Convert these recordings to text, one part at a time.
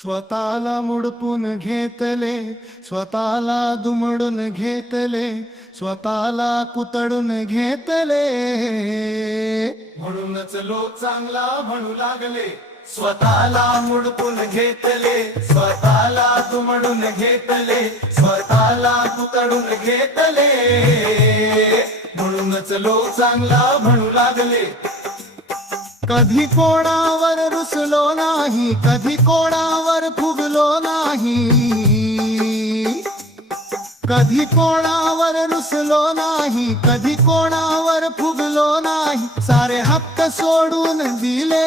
स्वतःला मुडपून घेतले स्वतःला दुमडून घेतले स्वतःला कुतडून घेतले. म्हणूनच लोक चांगला म्हणू लागले स्वतःला मुडपून घेतले स्वतःला दुमडून घेतले स्वतःला कुतडून घेतले. म्हणूनच लोक चांगला म्हणू लागले कधी कोणावर रुसलो नाही कधी कोणावर फुगलो नाही. कधी कोणावर रुसलो नाही कधी कोणावर फुगलो नाही. सारे हक्क सोडून दिले.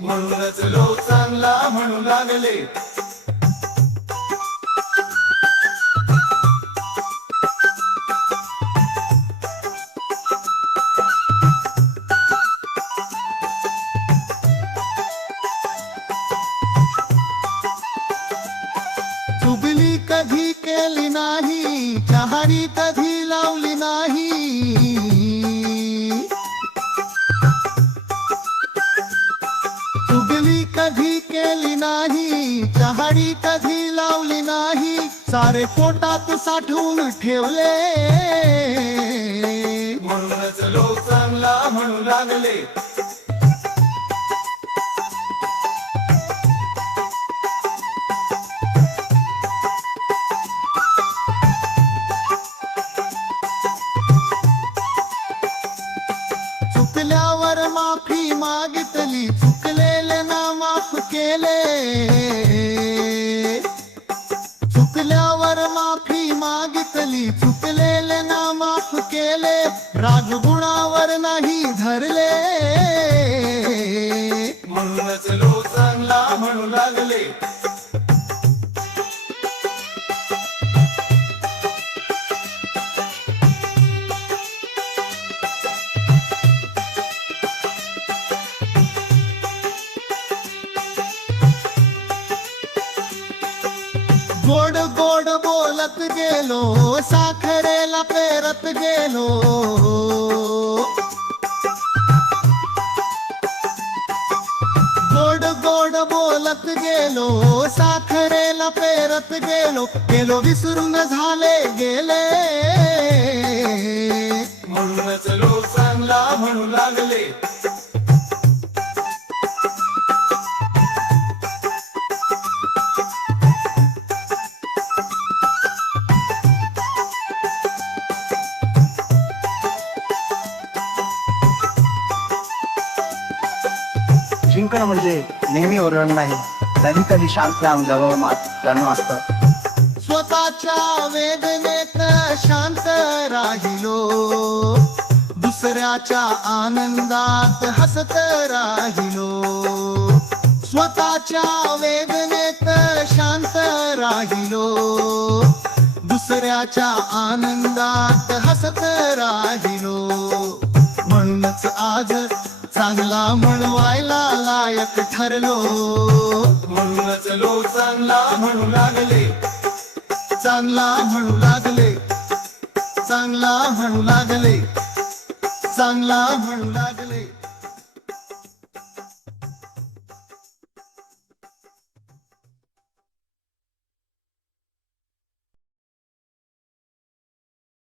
म्हणूनच लोक चांगला म्हणू लागले. कधी केली नाही चहारी कधी लावली नाही. उगली कधी केली नाही चहारी कधी लावली नाही. सारे पोटात साठवून ठेवले. म्हणूनच लोक चांगला म्हणू लागले. माफी मागितली चुकलेले ना माफ केले. चुकल्यावर माफी मागितली चुकलेले ना माफ केले. राजगुणावर नाही धरले. म्हणूनच लोक चांगला म्हणू लागले. गोड गोड बोलत गेलो साखरेला पेरत गेलो. गोड गोड बोलत गेलो साखरेला पेरत गेलो गेलो विसरून झाले गेले. जिंकणं म्हणजे नेहमी ओरडण नाही. कधी कधी शांत राहून जवळ मारणं असत. स्वतःच्या वेदनेत शांत राहिलो. दुसऱ्याच्या आनंदात हसत राहिलो. स्वतःच्या वेदनेत शांत राहिलो. दुसऱ्याच्या आनंदात हसत राहिलो. म्हणूनच आज चांगला म्हणवायला लायक ठरलो. म्हणूनच लोक चांगला म्हणू लागले. चांगला म्हणू लागले. चांगला म्हणू लागले. चांगला म्हणू लागले.